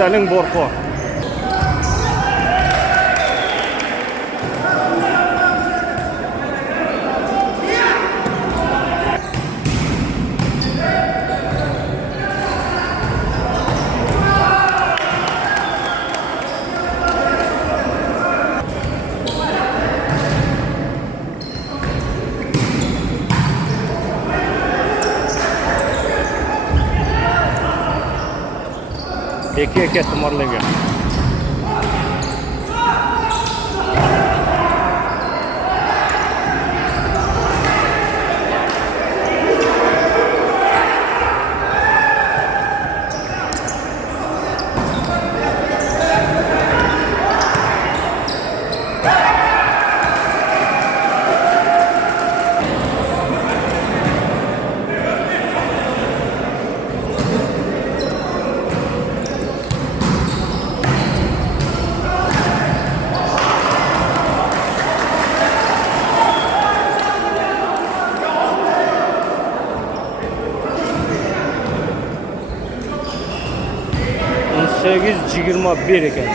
Сталин Борко. Eke tumorlangan. Sekiz 21 ekan.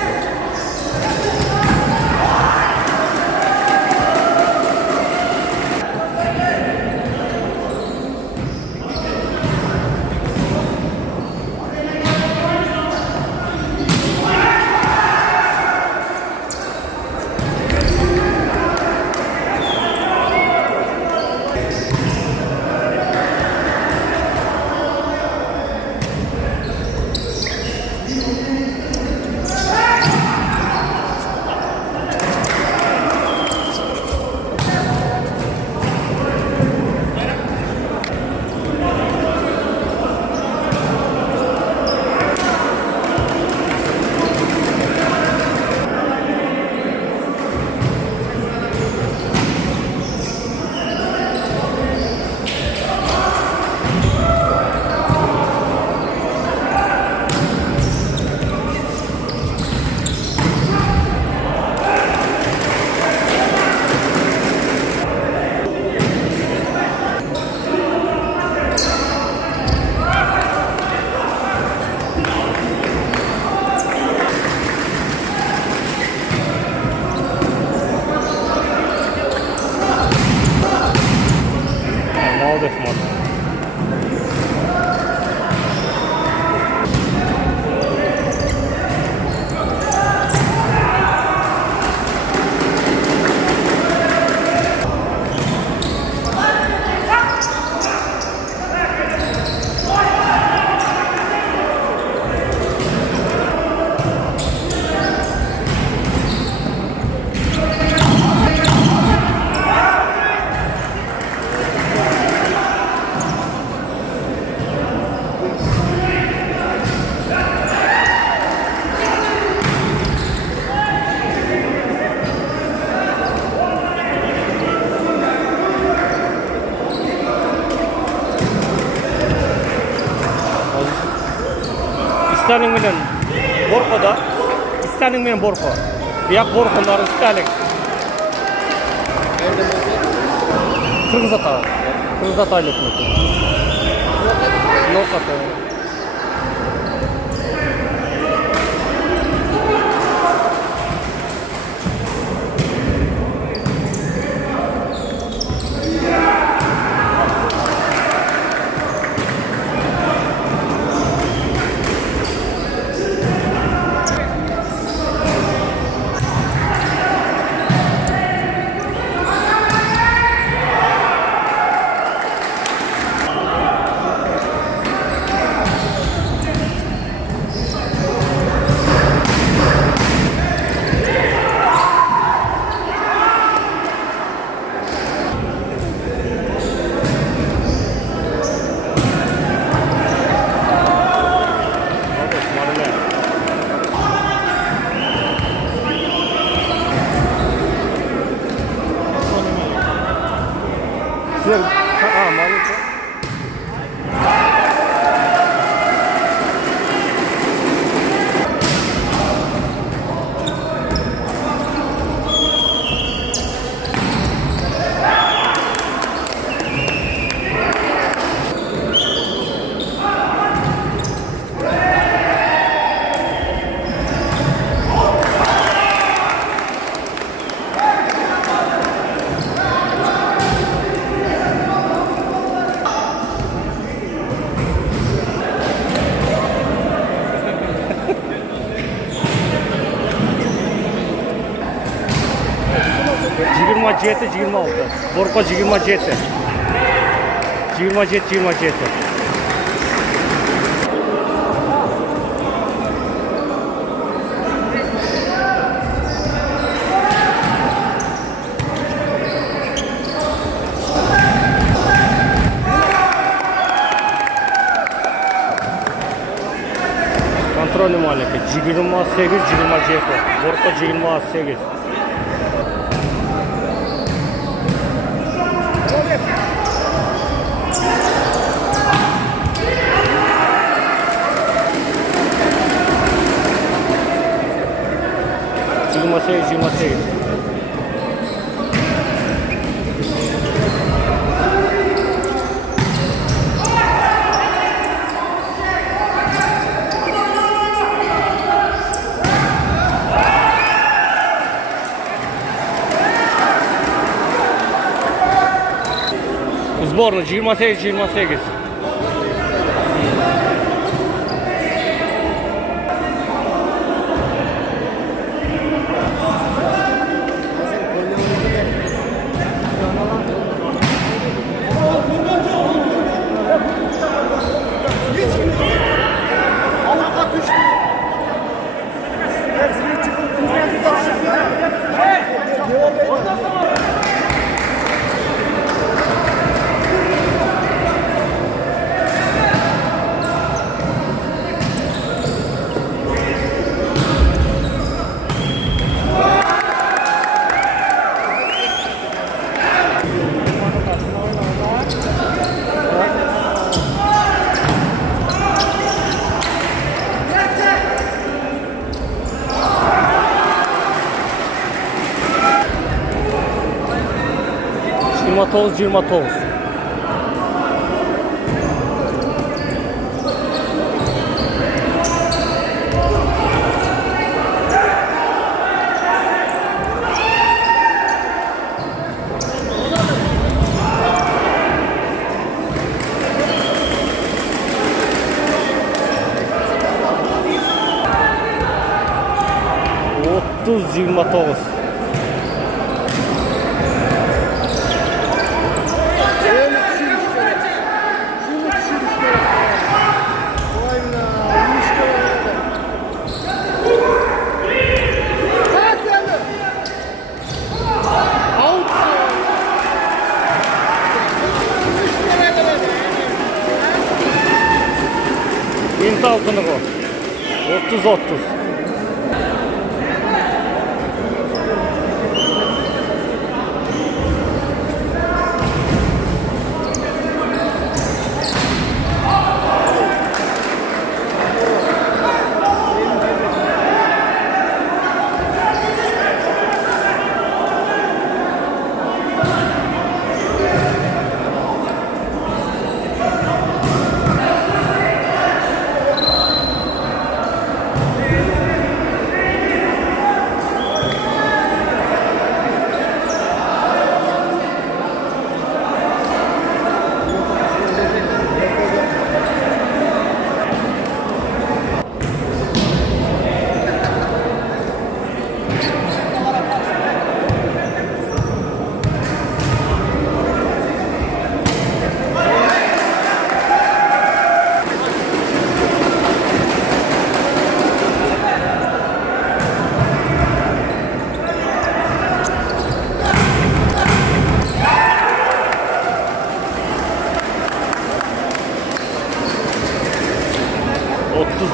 Молодец, молодец. Сталин менен Борко да. Сталин менен Борко. Бияк Борколорун Сталин. Кыргызат айлык. Ноката. 27, 26. Borko 27. 27, 27. Kontrolü maliyeti 28, 27. Borko 28. Seis, 26. Сборная 28, 28. Toz 29. Otuz 29. Hint altını bu. 30-30.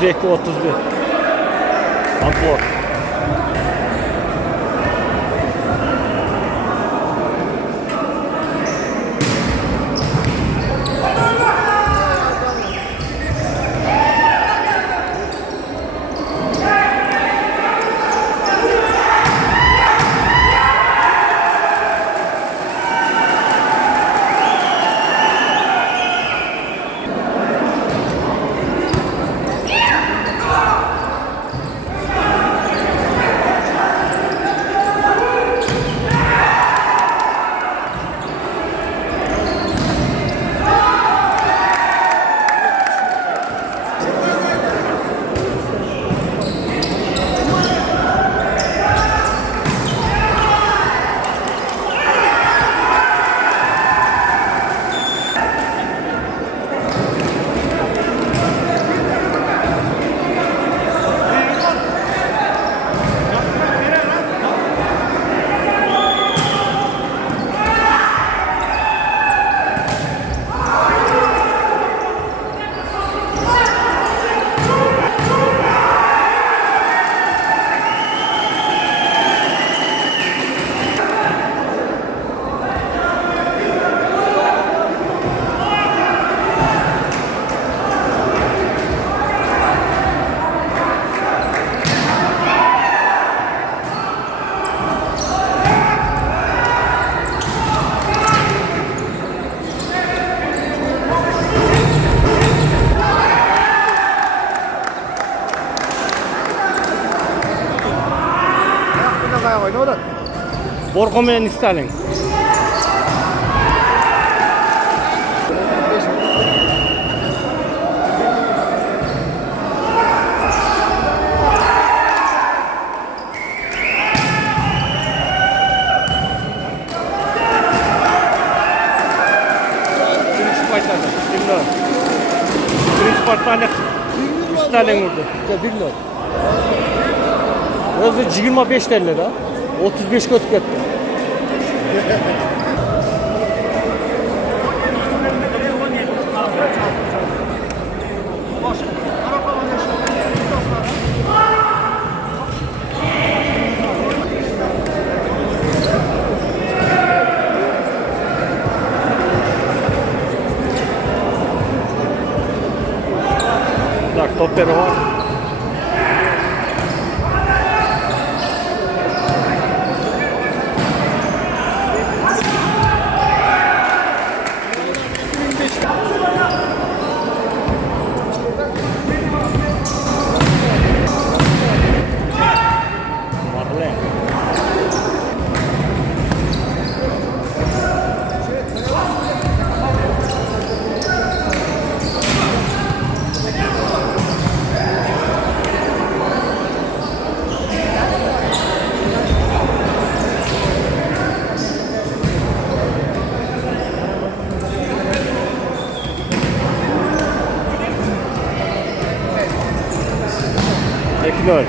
Zeki 31. Atlar. Borko menен Stalin. Birinci partda Stalin vurdu. Bilmiyorum. Özü 25 TL da. 35 ötüp ketdi. Tak, topları var. Ekinoy.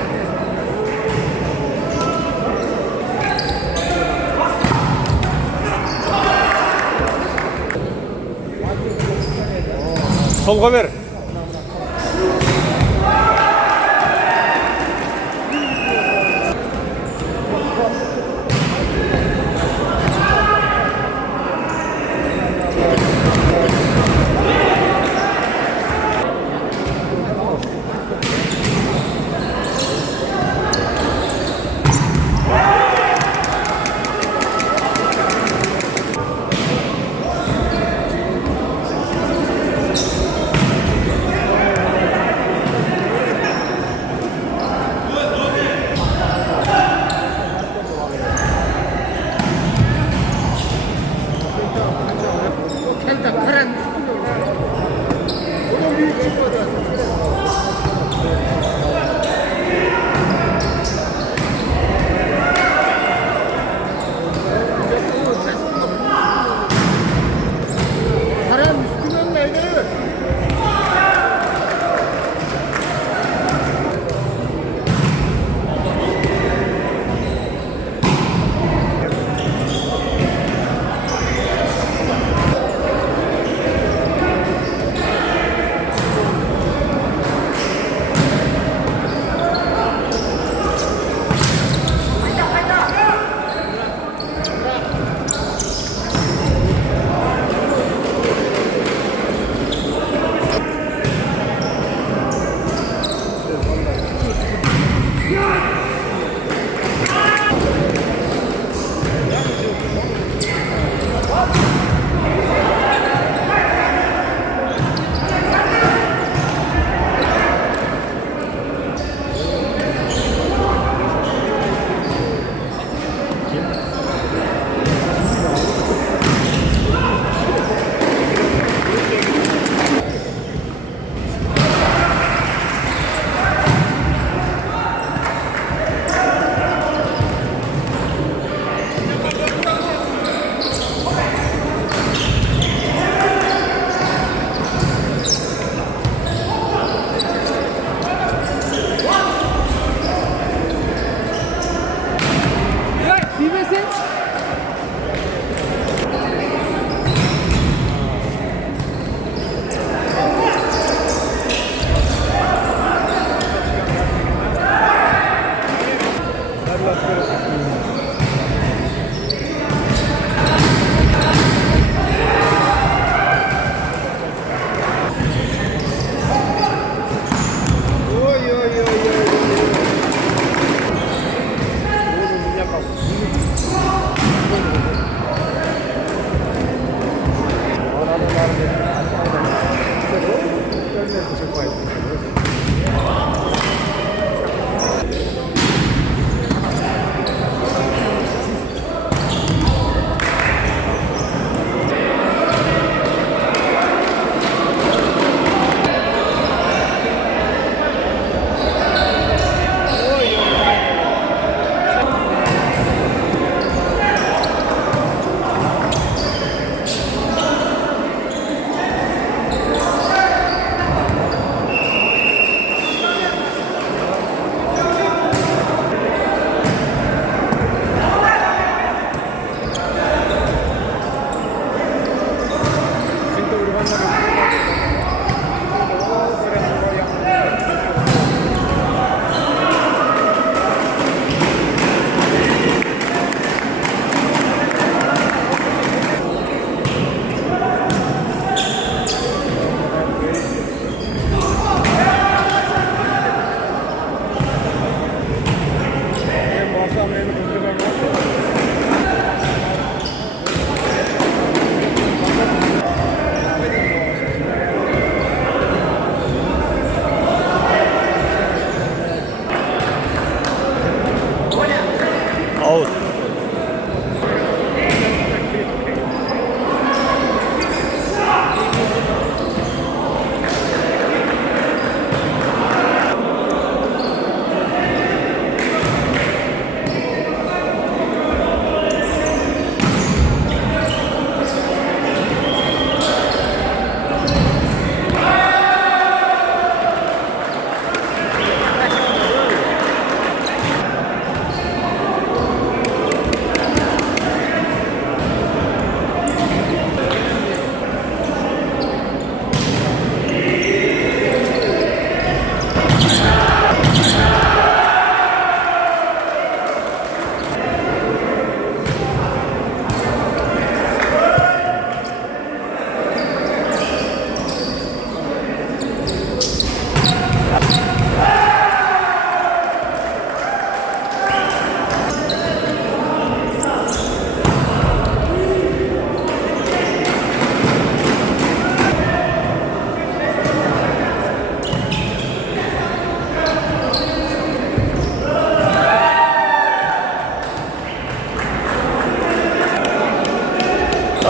Solga ver.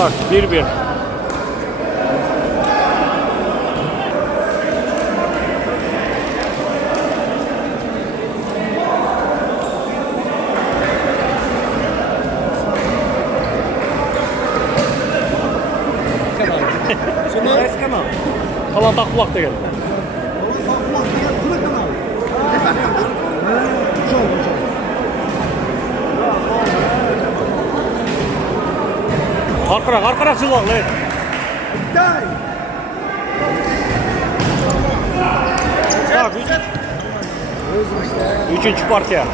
Bak 1-1. Kalan Takbulak da geldi. Arkarak çılbak lan. Bak üçüncü partiya.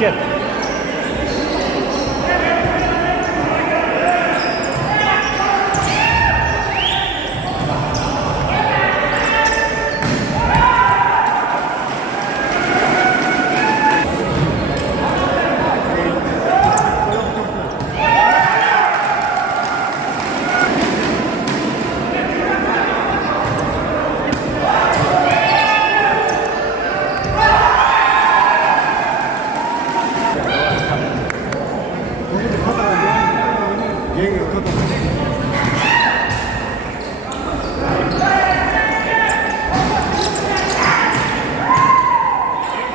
Jet.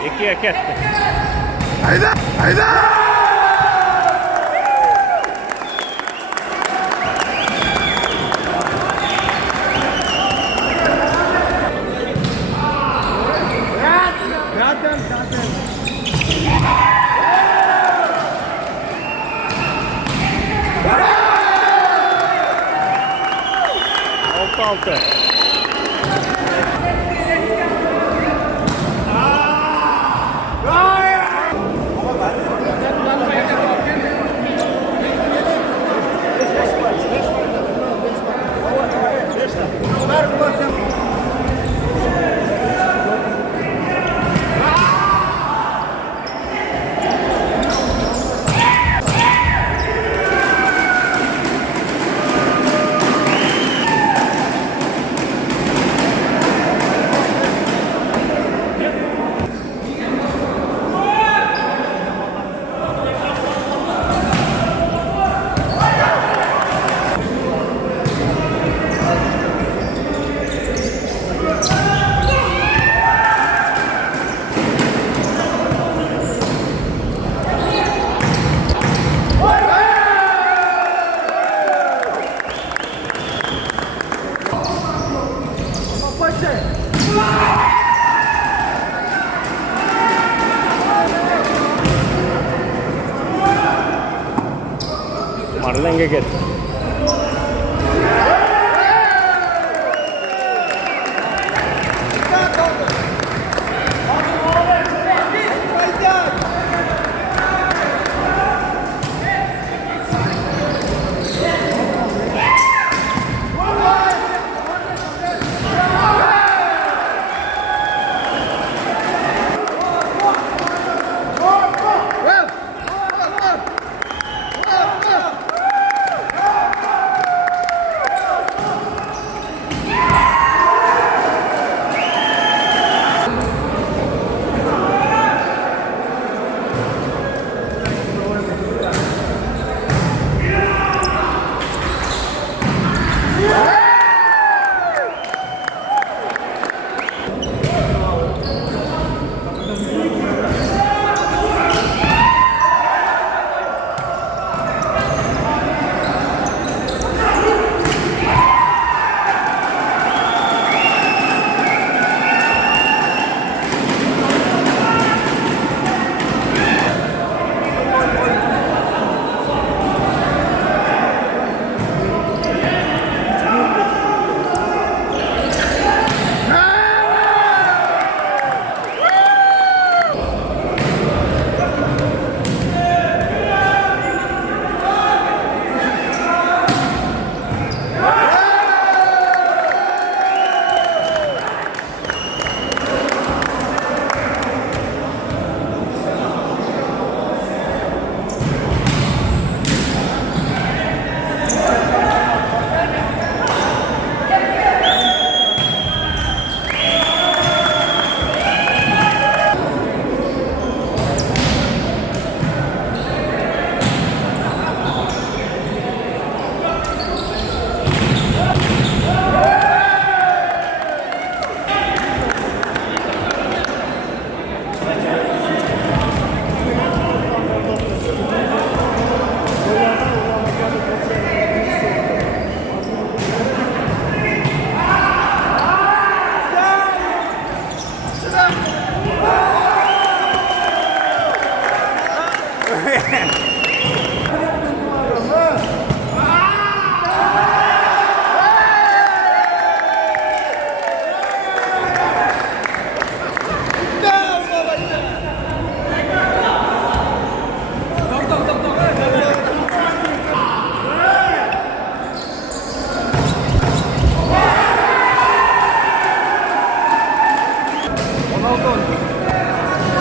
İkiye ketti. Hayda! Altı. Marlen geget.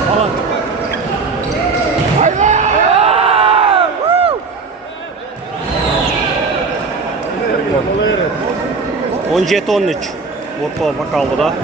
Alan. 17-13 ortalama kaldı da.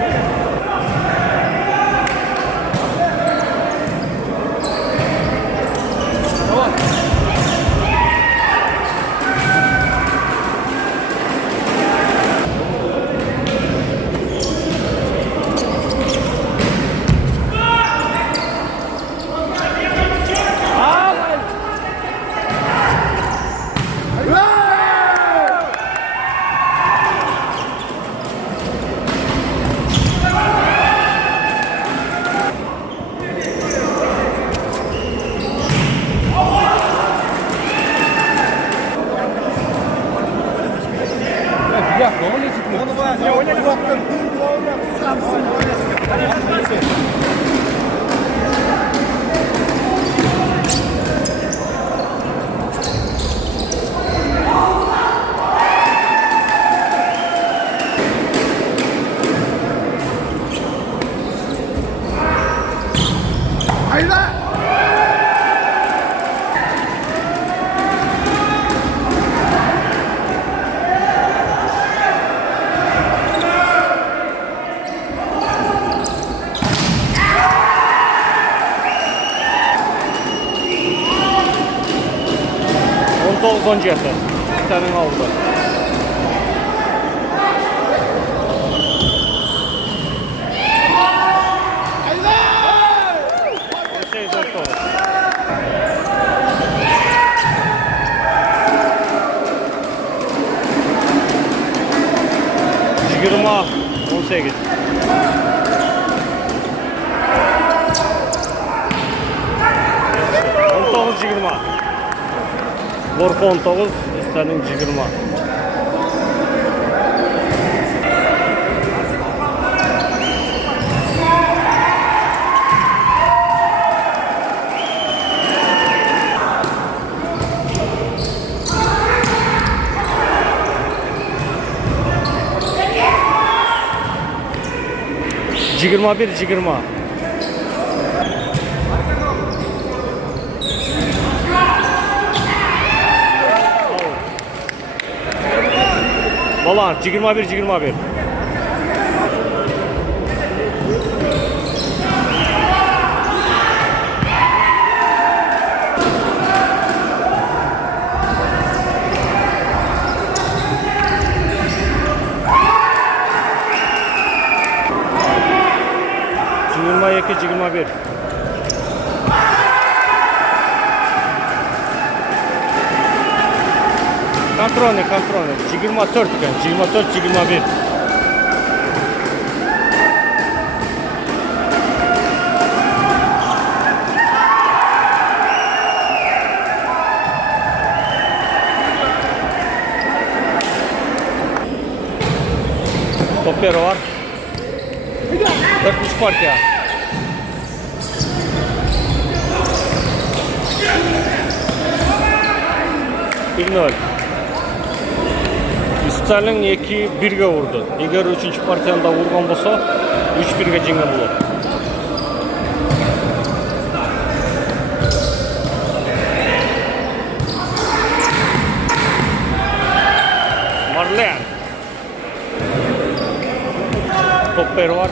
Son cihazı. Bir tane aldı. Жигирма 18. On to'qqiz yigirma. Borqa 19, istaning 20. Yigirma bir, yigirma. Balan, yigirma bir, yigirma bir. Yigirma iki, yigirma bir. Kontrolni. 24 ekan. 24, 21. Topero var. 43 partiya. Bir 0. Stalin 2-1'ga urdi. Agar 3-partiyada urgan bo'lsa, 3-1 ga jenggan bo'ladi. Marlen. Topero var.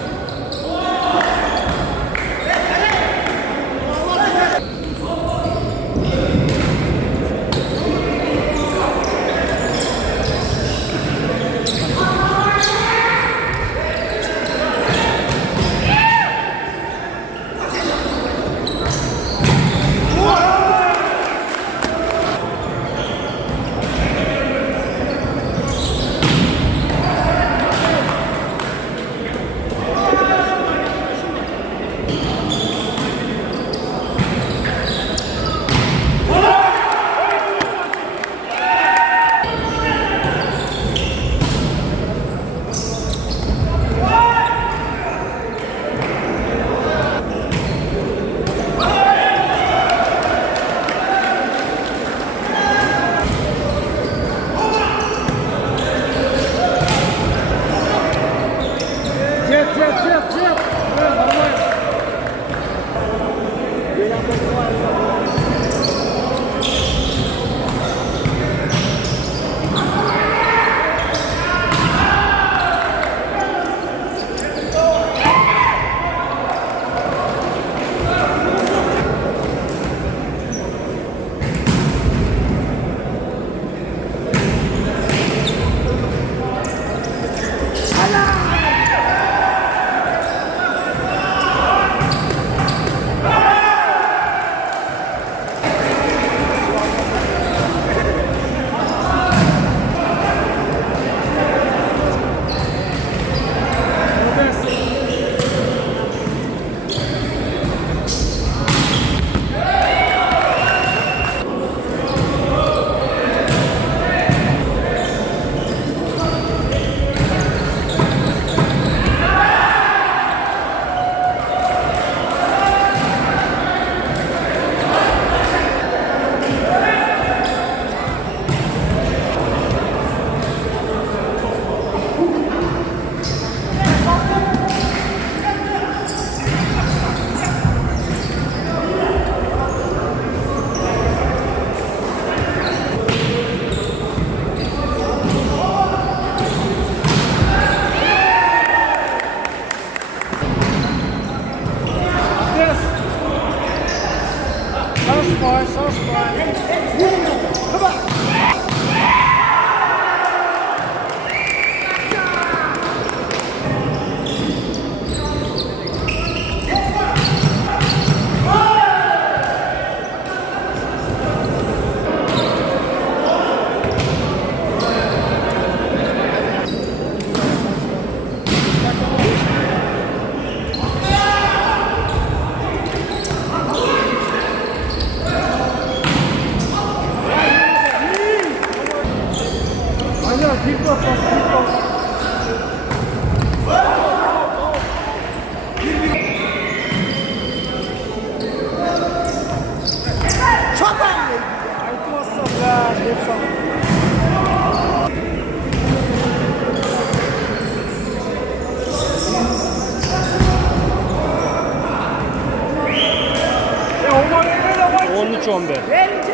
13-11.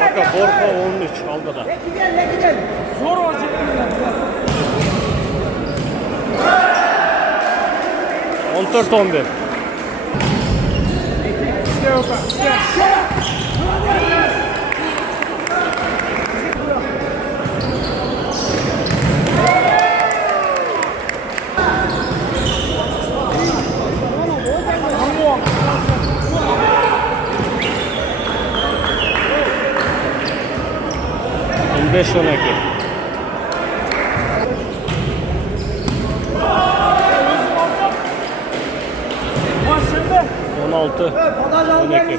Bakın Borko 13 aldı da. Zor olacak. 14-11. On 5-12. 16 12.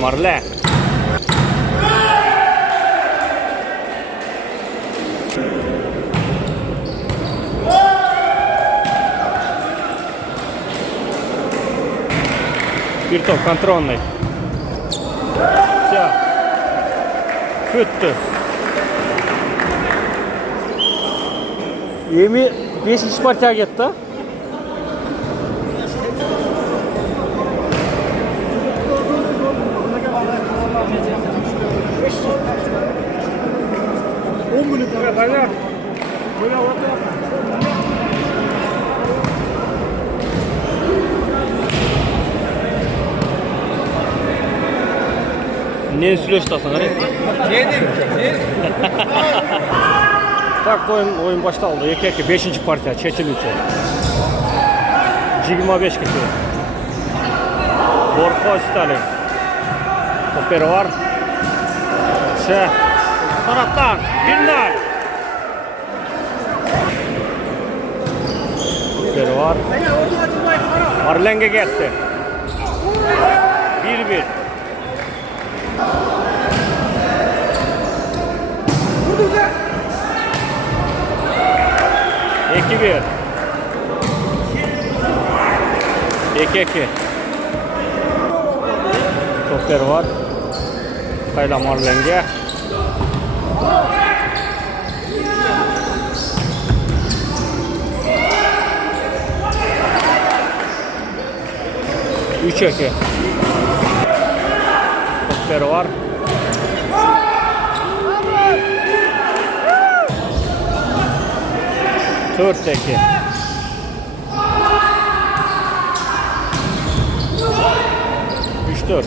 Marle. Bir top kontrolный. Все. Kötü. 25. partiya ketdi. Ne süreçtasın hani? Tak oyun başladı. 2-2 5. partiya çekilişi. 25 kişi. Borko Stalin. Toperi var. Taraftar 1-0. Toperi var. Arlenge geldi. 1-1. İki bir. 2-2. Toperi var. Kayla Marlenge. Üç iki. Toperi var. Dört iki. 4.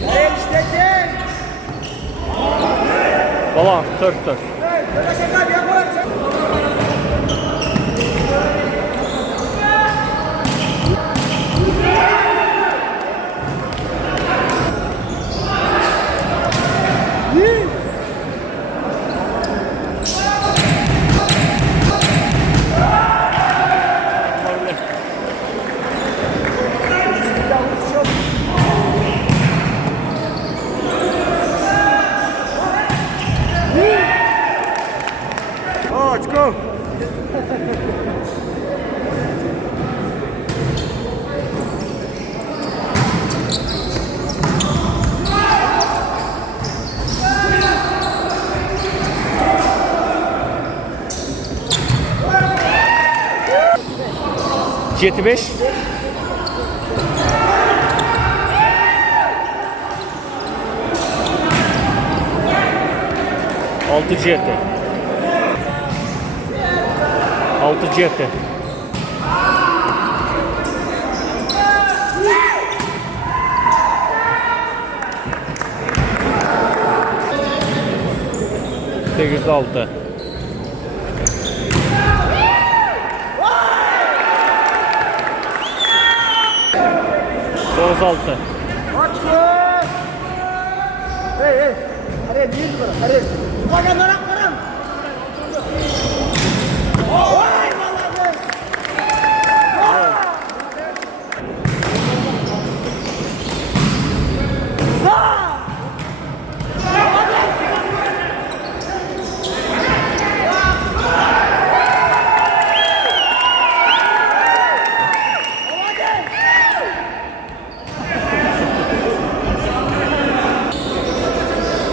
Gel işte gel. Balans 4. Böyle şaka yaparsın. Oh, let's go. Jet 5. Altı jet. 6 jet. Sekiz altı. 96. Let's go. Hey hey. अरे नींद करो. अरे. Bana merak kırın. Vay Bangladeş.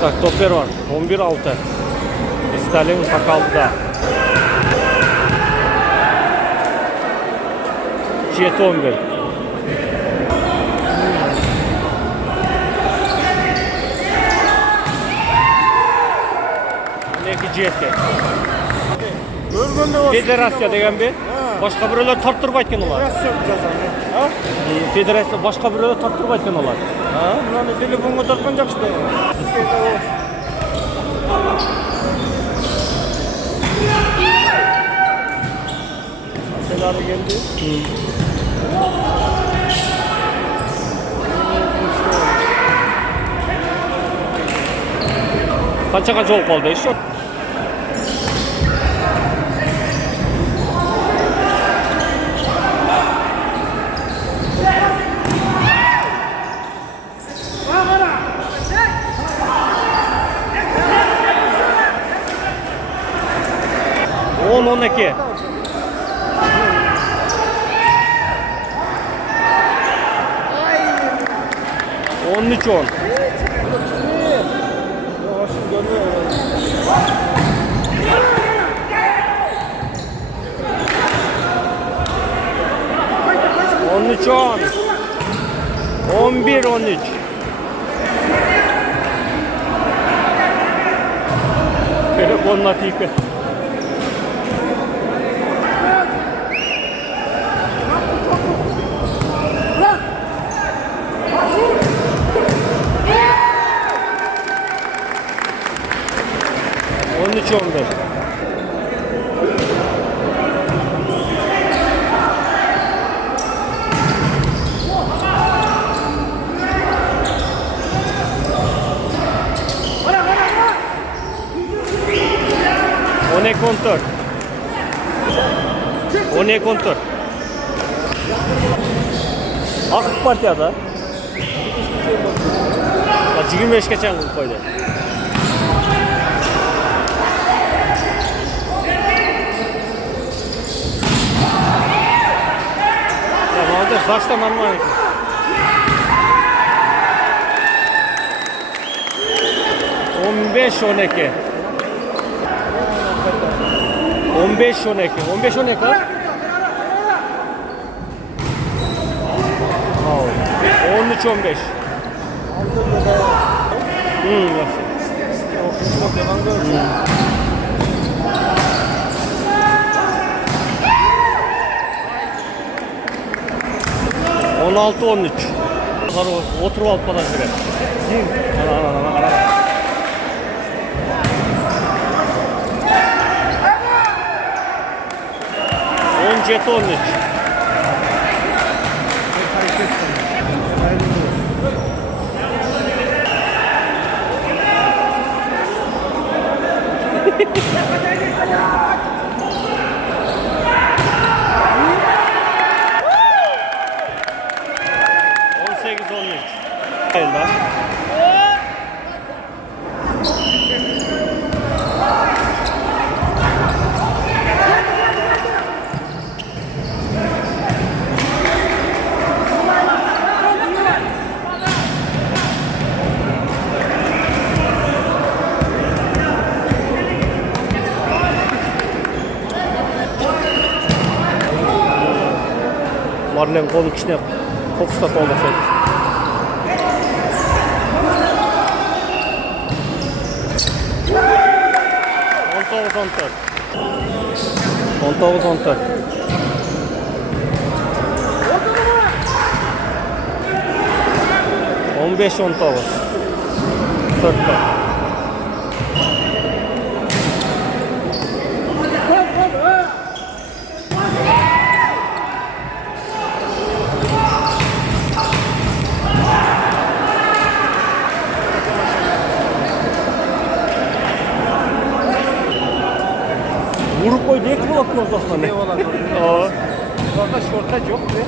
Tak toplar var. 11-6. Stalin Pakal'da. Jet 11. Neki jet. Görgende var. Federatsiya degan bir. Boshqa birovlar torttirib aytgan ular. Nasıl yapacağız hani? Ha? Federatsiya boshqa birovlar torttirib aytgan ular. Ha? Bunları telefonga takınacak işte. Senaryo geldi. Qancha bo'lib qoldi ish? On 12. On 13 10. Yavaşın dönüyor. 13 10. 11 13. Telefon latife. On üç 15. On est compteur. On est compteur. AK Parti'de. 25'e geçen koydu. Ya молодец, зашта нормально. 15 12. 15 12. 15 12 ha? Wow. 13 15. 16-13. Oturup alıp bana şöyle. Kim? Ana. 17-13. Hayırlar. Marlen kolu içine fokusla olmasaydı. On tavuk. 15-10 tavuk. 4 tavuk. Vurup koydu diye kıvı bakmaz aslında. Ne olan? Aa. Valla şorta yok be.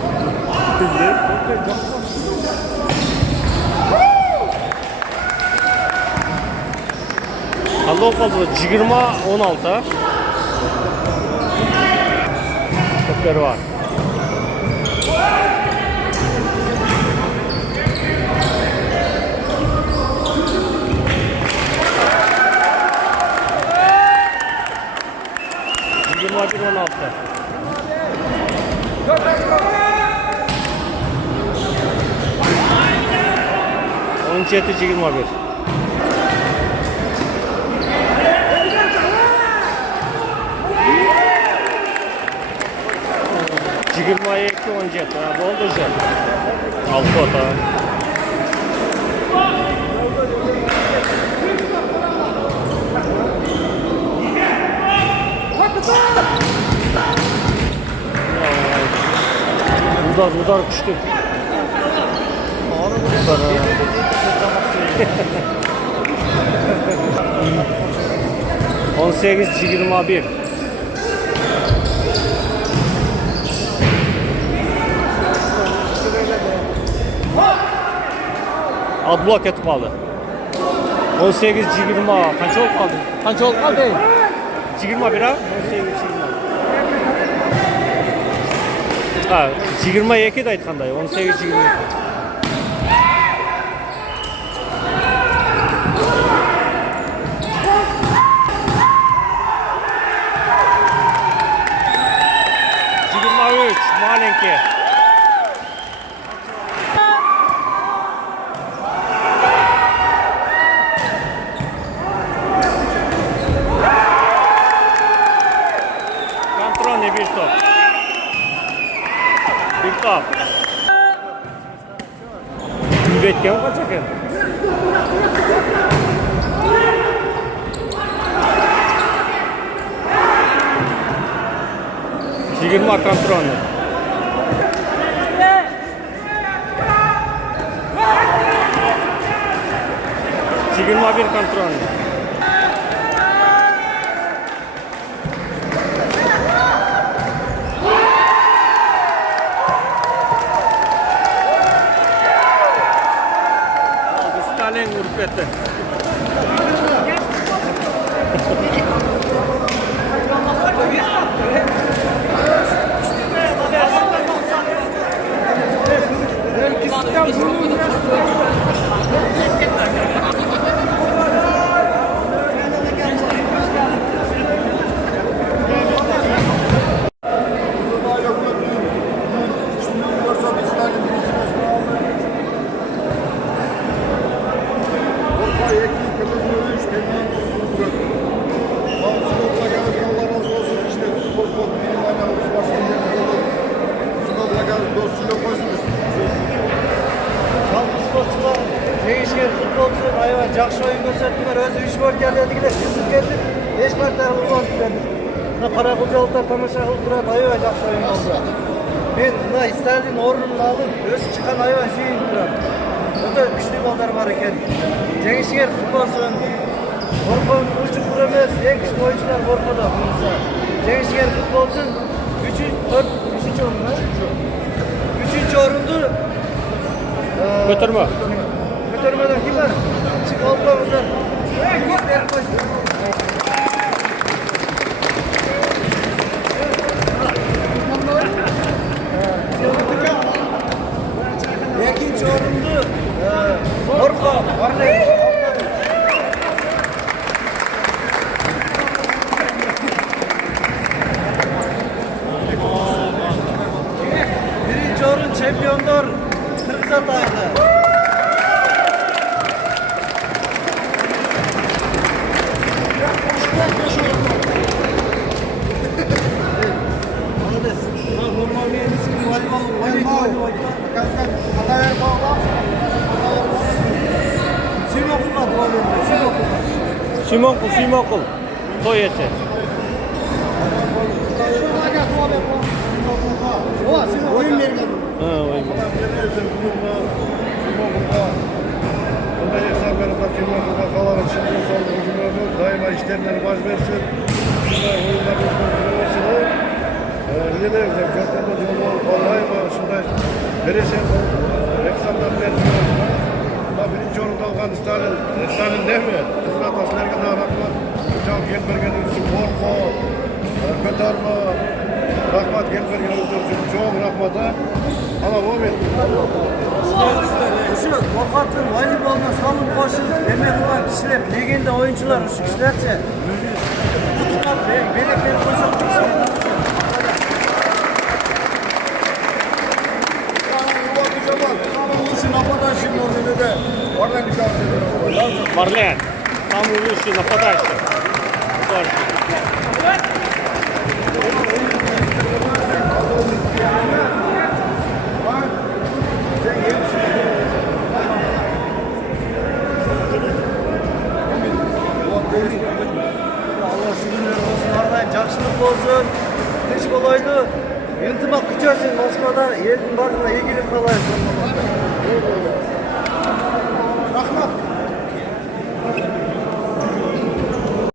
Hallo kaldı. Cigirma 16. Köpleri var. Cigirma 1-16. On 17-21. Cigirma 2-17. Oldu güzel. 6 ota. Rudar kuştu. 18-21. Adblok etip aldı. 18-20. Kaç ol kaldı? Kaç ol kaldı? 21 ha? 18-20. Ha, 22 de aytkanday. 18-20. Malenki. Kontrolni bir top. Bir top. Üretken kaçak yani. Cigirma kontrolni. Cigirma bir kontrolni. Stalin grupetti. Dosyayla koşmuş. ayva жақсы ойын көрсеттіңдер. Өзі 3 гол келдіңдер, кесіп келдік. Ешбір тағылып olmadı. Мына қарақұлжалықтар тамаша қылып тұрады, ayva жақсы ойын болды. Мен мына Сталин орнын алып, өзі шыққан ayva сүйініп тұрады. Өте күшті балдар бар екен. Жеңісіңер құтты болсын. Борқон ұшып тұр емес, ең күшті ойыншылар Борқода. Жеңісіңер құтты болсын. 3-4 орынды Götürme. Götürmeden kim var? Çık olmamızdan. İkinci orundu. Orko. Birinci orun şampiyonlar Kırgız Atay'dı. Simon kul. Toy etse. Oyun vermedi. Ha, oyun. Daima işlerine baş versin. Oyunlar daima şunday verirsen reklamlar vermiyor. Birinci orunda olgan Stalin değil mi? Kızlar taşlarına da rahmat. Hocam gelbergen için korku, kötürme, rahmat gelbergen için çok rahmata. Ama bu bir. Şu Korkat'ın voleyboluna salım koşup emek olan kişiler, legenda oyuncular, şu kişilerse tutup melekleri koşup Marlen. Там лучший нападающий. Allah şükürler olsun, ardayım жақсылық болсын, тыныш болайлы, ынтымақ күтесің Москвада, елдің барлығына игілік қалайсың. Рахмат.